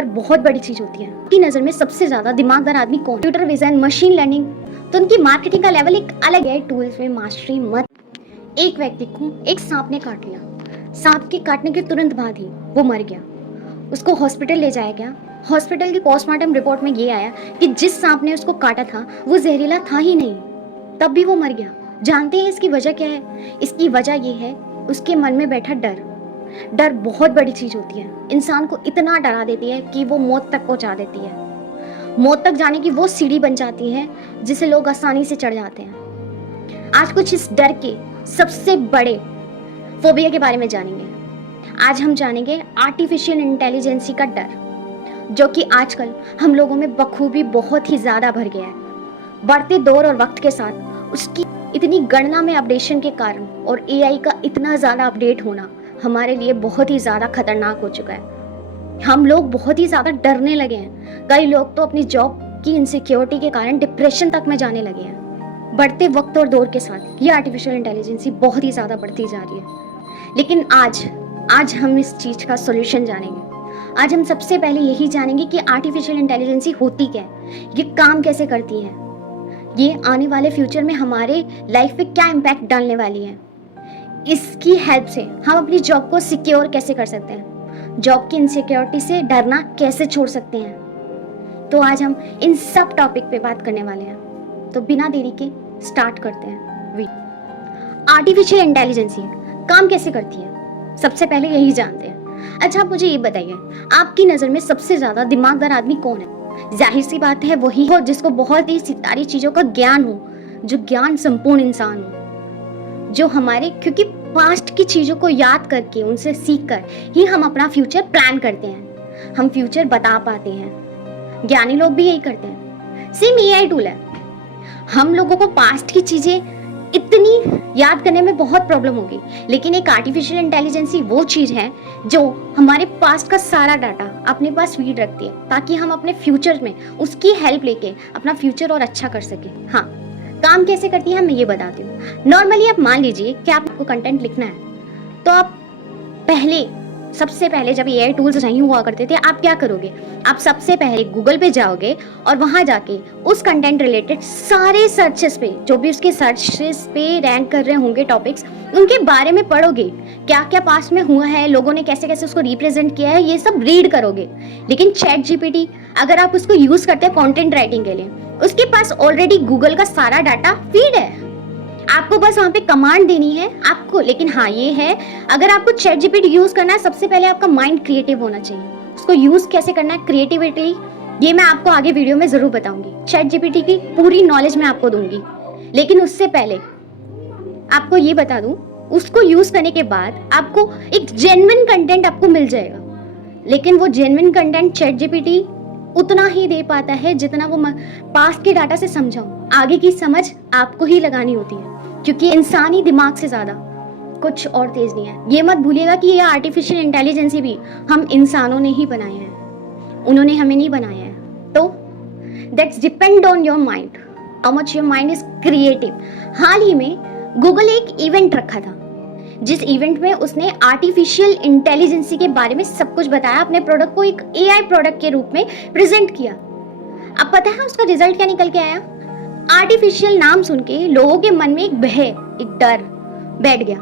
डर बहुत बड़ी चीज होती है। की नजर में सबसे ज्यादा दिमागदार आदमी कौन? कंप्यूटर विजन, मशीन लर्निंग, तो उनकी मार्केटिंग का लेवल एक अलग है। टूल्स में मास्टरी मत। एक व्यक्ति को एक सांप ने काट लिया। सांप के काटने के तुरंत बाद ही वो मर गया। उसको हॉस्पिटल ले जाया गया। हॉस्पिटल की पोस्टमार्टम रिपोर्ट में ये आया कि जिस सांप ने उसको काटा था वो जहरीला था ही नहीं, तब भी वो मर गया। जानते हैं इसकी वजह क्या है? इसकी वजह ये है उसके मन में बैठा डर। डर बहुत बड़ी चीज होती है, इंसान को इतना डरा देती है कि वो मौत तक पहुंचा देती है। मौत तक जाने की वो सीढ़ी बन जाती है जिसे लोग आसानी से चढ़ जाते हैं। आज कुछ इस डर के सबसे बड़े फोबिया के बारे में जानेंगे। आज हम जानेंगे आर्टिफिशियल इंटेलिजेंसी का डर, जो कि आजकल हम लोगों में बखूबी बहुत ही ज्यादा भर गया है। बढ़ते दौर और वक्त के साथ उसकी इतनी गणना में अपडेशन के कारण और एआई का इतना ज्यादा अपडेट होना हमारे लिए बहुत ही ज्यादा खतरनाक हो चुका है। हम लोग बहुत ही ज्यादा डरने लगे हैं। कई लोग तो अपनी जॉब की इनसिक्योरिटी के कारण डिप्रेशन तक में जाने लगे हैं। बढ़ते वक्त और दौर के साथ ये आर्टिफिशियल इंटेलिजेंसी बहुत ही ज्यादा बढ़ती जा रही है। लेकिन आज हम इस चीज का सोल्यूशन जानेंगे। आज हम सबसे पहले यही जानेंगे कि आर्टिफिशियल इंटेलिजेंसी होती क्या है, ये काम कैसे करती है, ये आने वाले फ्यूचर में हमारे लाइफ पे क्या इम्पैक्ट डालने वाली है। इसकी हेल्प से हम अपनी जॉब को सिक्योर कैसे कर सकते हैं, जॉब की इनसिक्योरिटी से डरना कैसे छोड़ सकते हैं। तो आज हम इन सब टॉपिक पे बात करने वाले हैं। तो बिना देरी के स्टार्ट करते हैं। आर्टिफिशियल इंटेलिजेंसी काम कैसे करती है, सबसे पहले यही जानते हैं। अच्छा, आप मुझे ये बताइए, आपकी नज़र में सबसे ज़्यादा दिमागदार आदमी कौन है? जाहिर सी बात है वही हो जिसको बहुत ही सारी चीज़ों का ज्ञान हो, जो ज्ञान संपूर्ण इंसान हो, जो हमारे क्योंकि पास्ट की चीज़ों को याद करके उनसे सीख कर ही हम अपना फ्यूचर प्लान करते हैं, हम फ्यूचर बता पाते हैं। ज्ञानी लोग भी यही करते हैं। सेम एआई टूल है। हम लोगों को पास्ट की चीज़ें इतनी याद करने में बहुत प्रॉब्लम होगी, लेकिन एक आर्टिफिशियल इंटेलिजेंसी वो चीज़ है जो हमारे पास्ट का सारा डाटा अपने पास फीड रखती है, ताकि हम अपने फ्यूचर में उसकी हेल्प लेके अपना फ्यूचर और अच्छा कर सकें। हाँ, काम कैसे करती है मैं ये बताती हूँ। नॉर्मली आप मान लीजिए कि आपको कंटेंट लिखना है, तो आप सबसे पहले जब एआई टूल्स नहीं हुआ करते थे, आप क्या करोगे? आप सबसे पहले गूगल पे जाओगे और वहाँ जाके उस कंटेंट रिलेटेड सारे सर्चेस पे, जो भी उसके सर्चेस पे रैंक कर रहे होंगे टॉपिक्स, उनके बारे में पढ़ोगे। क्या क्या पास्ट में हुआ है, लोगों ने कैसे कैसे उसको रिप्रेजेंट किया है, ये सब रीड करोगे। लेकिन चैट जीपीटी अगर आप उसको यूज करते हैं कंटेंट राइटिंग के लिए, उसके पास ऑलरेडी गूगल का सारा डाटा फीड है। आपको बस वहाँ पे कमांड देनी है आपको। लेकिन हाँ, ये है, अगर आपको चैट जीपीटी यूज करना है, सबसे पहले आपका माइंड क्रिएटिव होना चाहिए। उसको यूज कैसे करना है, क्रिएटिविटी, ये मैं आपको आगे वीडियो में जरूर बताऊंगी। चैट जीपीटी की पूरी नॉलेज मैं आपको दूंगी, लेकिन उससे पहले आपको ये बता दूं, उसको यूज करने के बाद आपको एक जेन्युइन कंटेंट आपको मिल जाएगा। लेकिन वो जेन्युइन कंटेंट चैट जीपीटी उतना ही दे पाता है जितना वो पास्ट के डाटा से समझाओ। आगे की समझ आपको ही लगानी होती है, क्योंकि इंसानी दिमाग से ज़्यादा कुछ और तेज नहीं है। ये मत भूलिएगा कि ये आर्टिफिशियल इंटेलिजेंसी भी हम इंसानों ने ही बनाए हैं, उन्होंने हमें नहीं बनाया है। तो that's depend on your mind, how much your mind is creative. हाल ही में गूगल एक इवेंट रखा था, जिस इवेंट में उसने आर्टिफिशियल इंटेलिजेंसी के बारे में सब कुछ बताया, अपने प्रोडक्ट को एक एआई प्रोडक्ट के रूप में प्रेजेंट किया। अब पता है उसका रिजल्ट क्या निकल के आया? आर्टिफिशियल नाम सुन के लोगों के मन में एक भय, एक डर बैठ गया,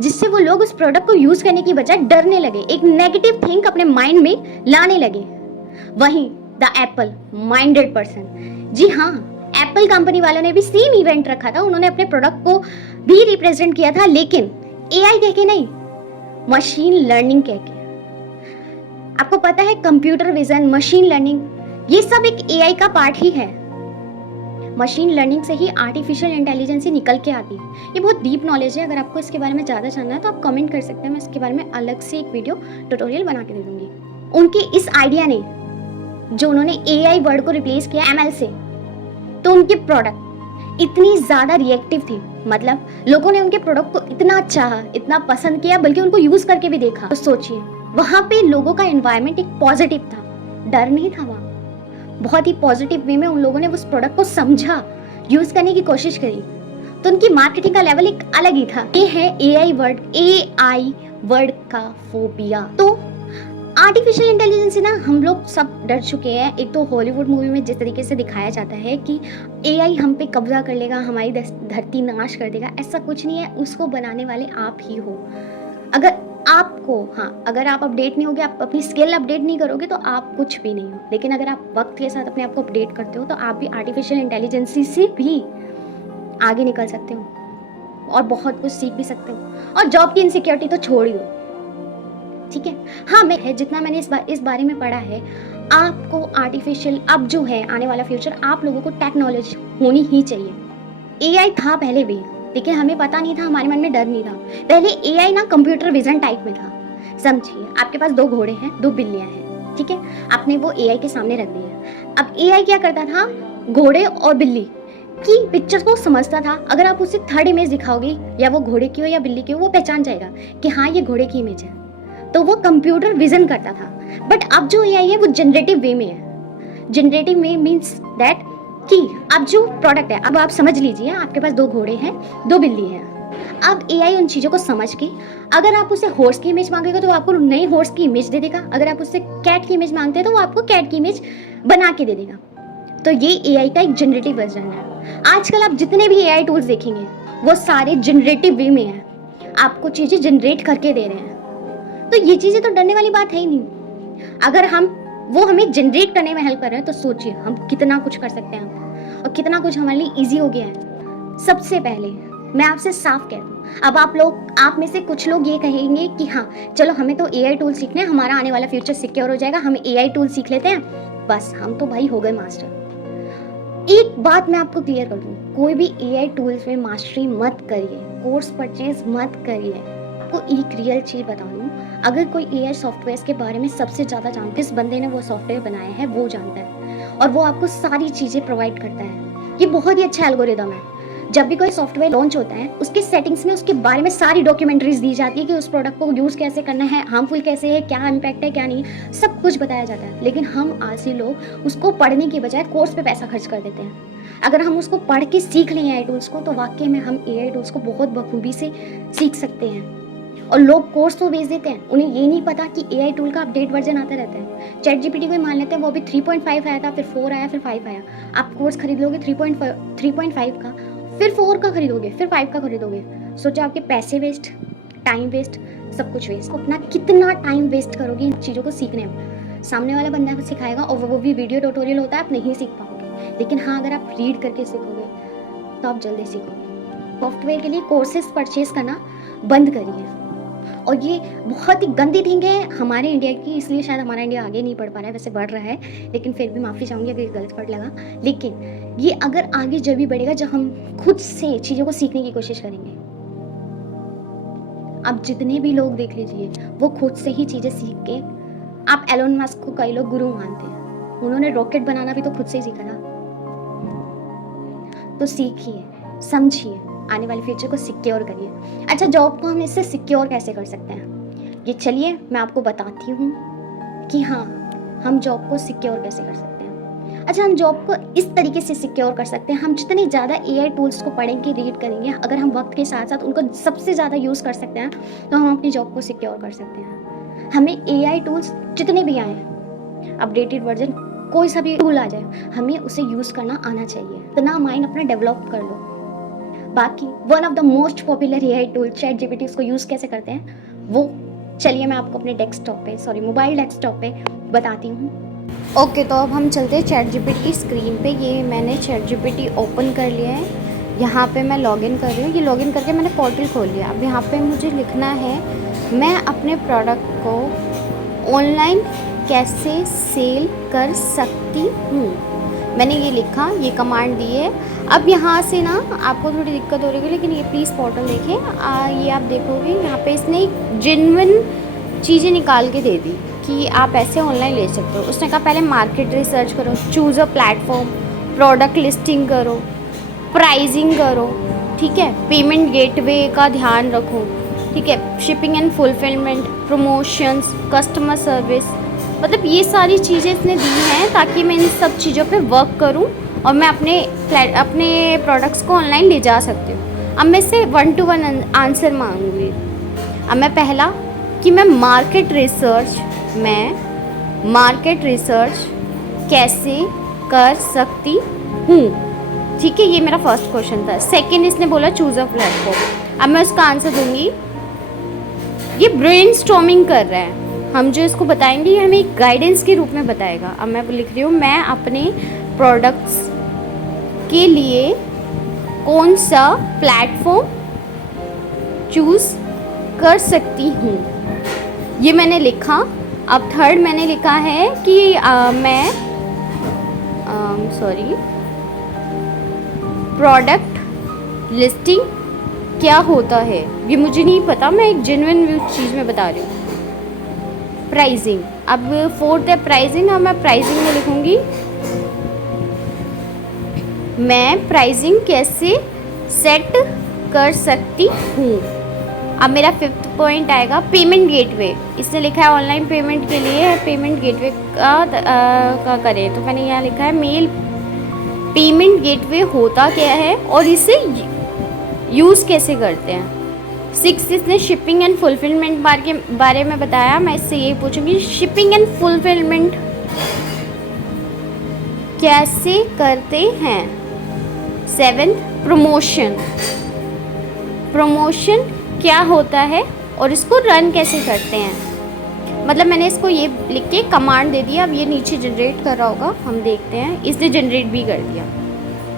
जिससे वो लोग उस प्रोडक्ट को यूज करने की बजाय डरने लगे, एक नेगेटिव थिंक अपने माइंड में लाने लगे। वहीं द एप्पल माइंडेड पर्सन, जी हाँ, एप्पल कंपनी वालों ने भी सेम इवेंट रखा था। उन्होंने अपने प्रोडक्ट को भी रिप्रेजेंट किया था, लेकिन एआई कह के नहीं, मशीन लर्निंग कह के। आपको पता है कंप्यूटर विजन, मशीन लर्निंग, ये सब एक एआई का पार्ट ही है। मशीन लर्निंग से ही आर्टिफिशियल इंटेलिजेंसी निकल के आती है। ये बहुत डीप नॉलेज है। अगर आपको इसके बारे में ज़्यादा जानना है तो आप कमेंट कर सकते हैं, मैं इसके बारे में अलग से एक वीडियो ट्यूटोरियल बना के दे दूंगी। उनके इस आइडिया ने, जो उन्होंने एआई वर्ड को रिप्लेस किया एमएल से, तो उनके प्रोडक्ट इतनी ज़्यादा रिएक्टिव थी, मतलब लोगों ने उनके प्रोडक्ट को इतना चाहा, इतना पसंद किया, बल्कि उनको यूज़ करके भी देखा। तो सोचिए, वहाँ पे लोगों का एनवायरनमेंट एक पॉजिटिव था, डर नहीं था। वहाँ बहुत ही पॉजिटिव वे में उन लोगों ने उस प्रोडक्ट को समझा, यूज करने की कोशिश करी, तो उनकी मार्केटिंग का लेवल एक अलग ही था। ये है एआई वर्ड का फोबिया। तो आर्टिफिशियल इंटेलिजेंस से ना हम लोग सब डर चुके हैं। एक तो हॉलीवुड मूवी में जिस तरीके से दिखाया जाता है कि एआई हम पे कब्जा कर लेगा, हमारी धरती नाश कर देगा, ऐसा कुछ नहीं है। उसको बनाने वाले आप ही हो। अगर आपको अगर आप अपडेट नहीं होगे, आप अपनी स्किल अपडेट नहीं करोगे तो आप कुछ भी नहीं हो। लेकिन अगर आप वक्त के साथ अपने आप को अपडेट करते हो तो आप भी आर्टिफिशियल इंटेलिजेंस से भी आगे निकल सकते हो और बहुत कुछ सीख भी सकते हो। और जॉब की इनसिक्योरिटी तो छोड़ ही दो, ठीक है। जितना मैंने इस बारे में पढ़ा है, आपको आर्टिफिशियल अब जो है आने वाला फ्यूचर, आप लोगों को टेक्नोलॉजी होनी ही चाहिए। एआई था पहले भी, लेकिन हमें पता नहीं था, हमारे मन में डर नहीं था। पहले एआई ना कंप्यूटर विजन टाइप में था। समझिए, आपके पास 2 घोड़े हैं, 2 बिल्लियां हैं, ठीक है। आपने वो एआई के सामने रख दिया। अब एआई क्या करता था, घोड़े और बिल्ली की पिक्चर को समझता था। अगर आप उसे थर्ड इमेज दिखाओगे, या वो घोड़े की हो या बिल्ली की हो, वो पहचान जाएगा कि हाँ ये घोड़े की इमेज है। तो वो कंप्यूटर विजन करता था। बट अब जो एआई है वो जनरेटिव वे में है। जनरेटिव वे मीन्स दैट कि अब जो प्रोडक्ट है, अब आप समझ लीजिए आपके पास 2 घोड़े हैं, 2 बिल्ली हैं। अब एआई उन चीज़ों को समझ के, अगर आप उससे हॉर्स की इमेज मांगेगा तो वो आपको नई हॉर्स की इमेज दे देगा। अगर आप उससे कैट की इमेज मांगते हैं तो वो आपको कैट की इमेज बना के दे देगा। तो ये एआई का एक जनरेटिव वर्जन है। आजकल आप जितने भी एआई टूल्स देखेंगे वो सारे जनरेटिव वे में हैं, आपको चीज़ें जनरेट करके दे रहे हैं। तो ये चीज़ें तो डरने वाली बात है ही नहीं। अगर वो हमें जनरेट करने में हेल्प कर रहे हैं तो सोचिए हम कितना कुछ कर सकते हैं और कितना कुछ हमारे लिए ईजी हो गया है। सबसे पहले मैं आपसे साफ कह दूँ, अब आप में से कुछ लोग ये कहेंगे कि हाँ चलो हमें तो एआई टूल सीखने हैं, हमारा आने वाला फ्यूचर सिक्योर हो जाएगा, हम एआई टूल सीख लेते हैं, बस हम तो भाई हो गए मास्टर। एक बात मैं आपको क्लियर कर दूँ, कोई भी एआई टूल्स में मास्टरी मत करिए, कोर्स परचेज मत करिए। आपको एक रियल चीज़ बता दूँ, अगर कोई एआई सॉफ्टवेयर के बारे में सबसे ज़्यादा जानता है, जिस बंदे ने वो सॉफ्टवेयर बनाया है वो जानता है, और वो आपको सारी चीज़ें प्रोवाइड करता है। ये बहुत ही अच्छा एल्गोरिदम है। जब भी कोई सॉफ्टवेयर लॉन्च होता है, उसके सेटिंग्स में उसके बारे में सारी डॉक्यूमेंट्रीज दी जाती है कि उस प्रोडक्ट को यूज़ कैसे करना है, हार्मफुल कैसे है, क्या इम्पैक्ट है क्या नहीं, सब कुछ बताया जाता है। लेकिन हम आलसी लोग उसको पढ़ने की बजाय कोर्स पे पैसा खर्च कर देते हैं। अगर हम उसको पढ़ के सीख लें एआई टूल्स को, तो वाकई में हम एआई टूल्स को बहुत बखूबी से सीख सकते हैं। और लोग कोर्स तो भेज देते हैं, उन्हें ये नहीं पता कि एआई टूल का अपडेट वर्जन आता रहता है। चैट जीपीटी को ही मान लेते हैं, वो अभी 3.5 आया था, फिर 4 आया, फिर 5 आया। आप कोर्स खरीद लोगे 3.5 का, फिर 4 का खरीदोगे, फिर 5 का खरीदोगे। सोचो आपके पैसे वेस्ट, टाइम वेस्ट, सब कुछ वेस्ट। अपना कितना टाइम वेस्ट करोगे इन चीज़ों को सीखने में। सामने वाला बंदा आपको सिखाएगा और वो भी वीडियो ट्यूटोरियल होता है, आप नहीं सीख पाओगे। लेकिन हाँ, अगर आप रीड करके सीखोगे तो आप जल्दी सीखोगे। सॉफ्टवेयर के लिए कोर्सेज परचेज करना बंद करिए। और ये बहुत ही गंदी थिंग है हमारे इंडिया की, इसलिए शायद हमारा इंडिया आगे नहीं बढ़ पा रहा है। वैसे बढ़ रहा है, लेकिन फिर भी माफ़ी चाहूँगी अगर गलत वर्ड लगा। लेकिन ये अगर आगे जब भी बढ़ेगा जब हम खुद से चीज़ों को सीखने की कोशिश करेंगे। अब जितने भी लोग देख लीजिए वो खुद से ही चीज़ें सीख के, आप एलोन मस्क को कई लोग गुरु मानते हैं, उन्होंने रॉकेट बनाना भी तो खुद से ही सीखा था। तो सीखिए, समझिए, आने वाले फ्यूचर को सिक्योर करिए। अच्छा, जॉब को हम इससे सिक्योर कैसे कर सकते हैं, ये चलिए मैं आपको बताती हूँ कि हाँ हम जॉब को सिक्योर कैसे कर सकते हैं। अच्छा, हम जॉब को इस तरीके से सिक्योर कर सकते हैं, हम जितने ज़्यादा एआई टूल्स को पढ़ेंगे, रीड करेंगे, अगर हम वक्त के साथ साथ उनको सबसे ज़्यादा यूज़ कर सकते हैं तो हम अपनी जॉब को सिक्योर कर सकते हैं। हमें एआई टूल्स जितने भी आए, अपडेटेड वर्जन कोई सा भी टूल आ जाए, हमें उसे यूज़ करना आना चाहिए। इतना माइंड अपना डेवलप कर लो। बाकी one of the most popular AI tool chat GPT, उसको यूज़ कैसे करते हैं वो चलिए मैं आपको अपने मोबाइल डेस्कटॉप पे बताती हूँ। ओके, तो अब हम चलते हैं चैट जीपीटी की स्क्रीन पे। ये मैंने चैट जीपीटी ओपन कर लिया है, यहाँ पे मैं लॉगिन कर रही हूँ। ये लॉगिन करके मैंने पोर्टल खोल लिया। अब यहाँ पे मुझे लिखना है मैं अपने प्रोडक्ट को ऑनलाइन कैसे सेल कर सकती हूँ। मैंने ये लिखा, ये कमांड दी है। अब यहाँ से ना आपको थोड़ी दिक्कत हो रही है, लेकिन ये प्लीज़ पोर्टल देखें। ये आप देखोगे यहाँ पे इसने जेन्युइन चीज़ें निकाल के दे दी कि आप ऐसे ऑनलाइन ले सकते हो। उसने कहा पहले मार्केट रिसर्च करो, choose a platform, product listing करो, प्राइजिंग करो, ठीक है, पेमेंट गेटवे का ध्यान रखो, ठीक है, shipping and fulfilment, promotions, customer service. मतलब ये सारी चीज़ें इसने दी हैं ताकि मैं इन सब चीज़ों पे वर्क करूं और मैं अपने प्रोडक्ट्स को ऑनलाइन ले जा सकती हूँ। अब मैं इससे 1 to 1 आंसर मांगूंगी। अब मैं पहला कि मैं मार्केट रिसर्च मैं मार्केट रिसर्च कैसे कर सकती हूँ। ठीक है, ये मेरा फर्स्ट क्वेश्चन था। सेकंड इसने बोला चूज़ अ प्लेटफॉर्म। अब मैं उसका आंसर दूंगी। ये ब्रेनस्टॉर्मिंग कर रहा है, हम जो इसको बताएंगे ये हमें एक गाइडेंस के रूप में बताएगा। अब मैं लिख रही हूँ, मैं अपने प्रोडक्ट्स के लिए कौन सा प्लेटफॉर्म चूज़ कर सकती हूँ, ये मैंने लिखा। अब थर्ड मैंने लिखा है कि मैं प्रोडक्ट लिस्टिंग क्या होता है, ये मुझे नहीं पता, मैं एक जेन्युइन चीज़ में बता रही हूँ। प्राइसिंग, अब फोर्थ है प्राइसिंग। अब मैं प्राइसिंग में लिखूँगी, मैं प्राइसिंग कैसे सेट कर सकती हूँ। अब मेरा फिफ्थ पॉइंट आएगा पेमेंट गेटवे। इसने लिखा है ऑनलाइन पेमेंट के लिए है, पेमेंट गेटवे का करें, तो मैंने यहाँ लिखा है मेल पेमेंट गेटवे होता क्या है और इसे यूज़ कैसे करते हैं। सिक्स, इसने शिपिंग एंड फुलफिलमेंट के बारे में बताया। मैं इससे यही पूछूंगी, शिपिंग एंड फुलफिलमेंट कैसे करते हैं। सेवेंथ, प्रमोशन, प्रमोशन क्या होता है और इसको रन कैसे करते हैं। मतलब मैंने इसको ये लिख के कमांड दे दिया, अब ये नीचे जनरेट कर रहा होगा, हम देखते हैं। इसने जनरेट भी कर दिया,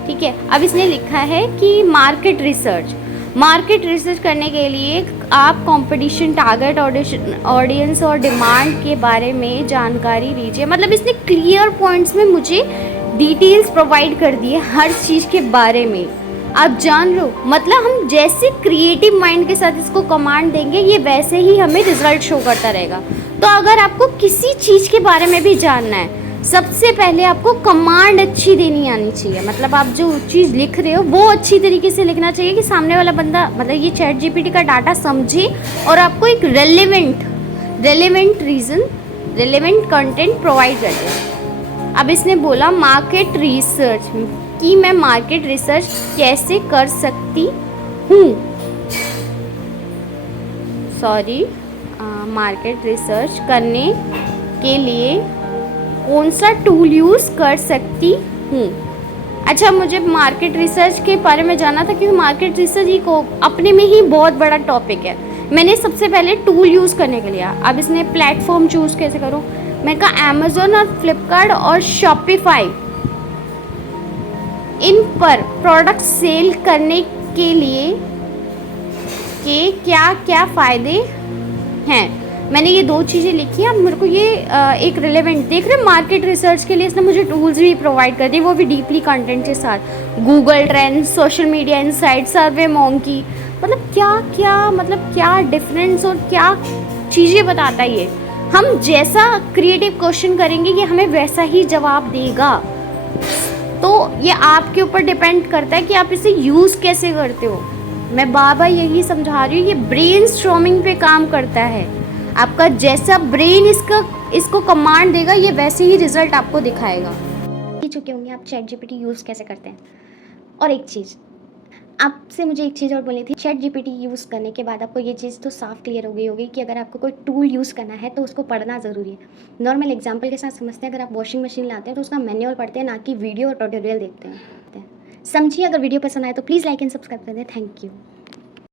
ठीक है। अब इसने लिखा है कि मार्केट रिसर्च, मार्केट रिसर्च करने के लिए आप कंपटीशन, टारगेट ऑडियंस और डिमांड के बारे में जानकारी लीजिए। मतलब इसने क्लियर पॉइंट्स में मुझे डिटेल्स प्रोवाइड कर दिए हर चीज़ के बारे में। आप जान लो, मतलब हम जैसे क्रिएटिव माइंड के साथ इसको कमांड देंगे ये वैसे ही हमें रिजल्ट शो करता रहेगा। तो अगर आपको किसी चीज़ के बारे में भी जानना है, सबसे पहले आपको कमांड अच्छी देनी आनी चाहिए। मतलब आप जो चीज़ लिख रहे हो वो अच्छी तरीके से लिखना चाहिए कि सामने वाला बंदा, मतलब ये चैट जीपीटी का डाटा समझे और आपको एक रेलेवेंट कंटेंट प्रोवाइड कर दे। अब इसने बोला मार्केट रिसर्च, कि मैं मार्केट रिसर्च कैसे कर सकती हूँ। मार्केट रिसर्च करने के लिए कौन सा टूल यूज़ कर सकती हूँ। अच्छा, मुझे मार्केट रिसर्च के बारे में जानना था क्योंकि मार्केट रिसर्च ही को अपने में ही बहुत बड़ा टॉपिक है। मैंने सबसे पहले टूल यूज़ करने के लिए, अब इसने प्लेटफॉर्म चूज़ कैसे करूँ। मैं कहा अमेज़ोन और फ्लिपकार्ट और शॉपिफाई, इन पर प्रोडक्ट सेल करने के लिए के क्या क्या फ़ायदे हैं। मैंने ये दो चीज़ें लिखी हैं। अब मेरे को ये एक रिलेवेंट देख रहे हैं, मार्केट रिसर्च के लिए इसने मुझे टूल्स भी प्रोवाइड कर दिए, वो भी डीपली कंटेंट के साथ। Google trend, social media insight, survey monkey, मतलब क्या डिफरेंस और क्या चीज़ें बताता है ये। हम जैसा क्रिएटिव क्वेश्चन करेंगे ये हमें वैसा ही जवाब देगा। तो ये आपके ऊपर डिपेंड करता है कि आप इसे यूज़ कैसे करते हो। मैं बार बार यही समझा रही हूँ, ये ब्रेनस्टॉर्मिंग पे काम करता है। आपका जैसा ब्रेन इसको कमांड देगा ये वैसे ही रिजल्ट आपको दिखाएगा। चुके होंगे आप चैट जीपीटी यूज़ कैसे करते हैं। और एक चीज़ आपसे मुझे एक चीज़ और बोलनी थी, चैट जीपीटी यूज़ करने के बाद आपको ये चीज़ तो साफ क्लियर हो गई होगी कि अगर आपको कोई टूल यूज़ करना है तो उसको पढ़ना ज़रूरी है। नॉर्मल एग्जांपल के साथ समझते हैं, अगर आप वॉशिंग मशीन लाते हैं तो उसका मैनुअल पढ़ते हैं, ना कि वीडियो और ट्यूटोरियल देखते हैं। समझिए। अगर वीडियो पसंद आए तो प्लीज़ लाइक एंड सब्सक्राइब कर दें। Thank you.